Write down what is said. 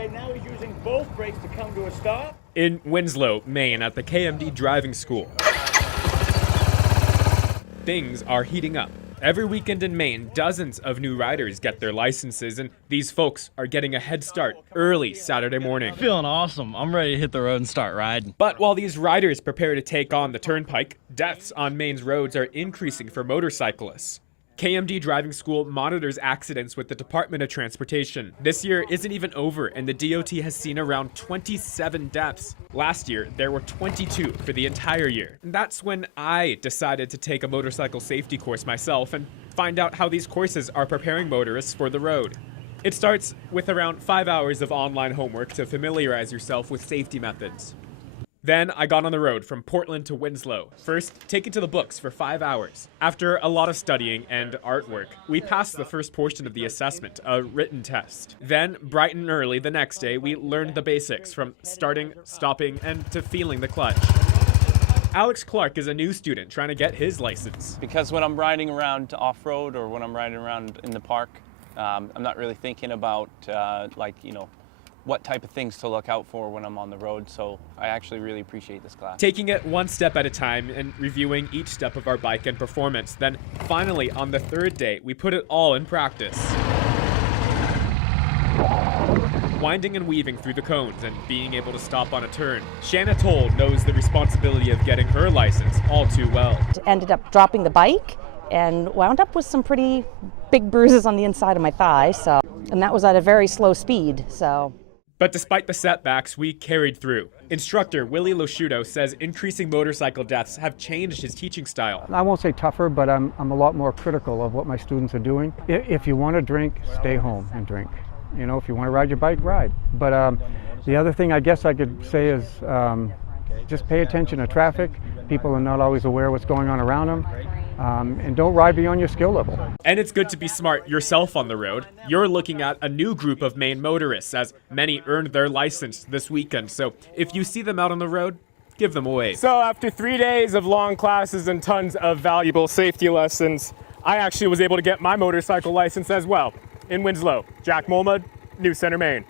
Okay, now he's using both brakes to come to a stop. In Winslow, Maine, at the KMD driving school, things are heating up. Every weekend in Maine, dozens of new riders get their licenses, and these folks are getting a head start early Saturday morning. Feeling awesome. I'm ready to hit the road and start riding. But while these riders prepare to take on the turnpike, deaths on Maine's roads are increasing for motorcyclists. KMD Driving School monitors accidents with the Department of Transportation. This year isn't even over, and the DOT has seen around 27 deaths. Last year, there were 22 for the entire year. And that's when I decided to take a motorcycle safety course myself and find out how these courses are preparing motorists for the road. It starts with around 5 hours of online homework to familiarize yourself with safety methods. Then I got on the road from Portland to Winslow, first taken to the books for 5 hours. After a lot of studying and artwork, we passed the first portion of the assessment, a written test. Then, bright and early the next day, we learned the basics from starting, stopping, and to feeling the clutch. Alex Clark is a new student trying to get his license. Because when I'm riding around off-road or when I'm riding around in the park, I'm not really thinking about what type of things to look out for when I'm on the road, so I actually really appreciate this class. Taking it one step at a time and reviewing each step of our bike and performance. Then finally, on the third day, we put it all in practice. Winding and weaving through the cones and being able to stop on a turn. Shanna Toll knows the responsibility of getting her license all too well. Ended up dropping the bike and wound up with some pretty big bruises on the inside of my thigh, and that was at a very slow speed, so. But despite the setbacks, we carried through. Instructor Willie Losciuto says increasing motorcycle deaths have changed his teaching style. I won't say tougher, but I'm a lot more critical of what my students are doing. If you want to drink, stay home and drink. You know, if you want to ride your bike, ride. But the other thing I guess I could say is just pay attention to traffic. People are not always aware of what's going on around them. And don't ride beyond your skill level. And it's good to be smart yourself on the road. You're looking at a new group of Maine motorists, as many earned their license this weekend. So if you see them out on the road, give them a wave. So after 3 days of long classes and tons of valuable safety lessons, I actually was able to get my motorcycle license as well. In Winslow, Jack Molmud, New Center, Maine.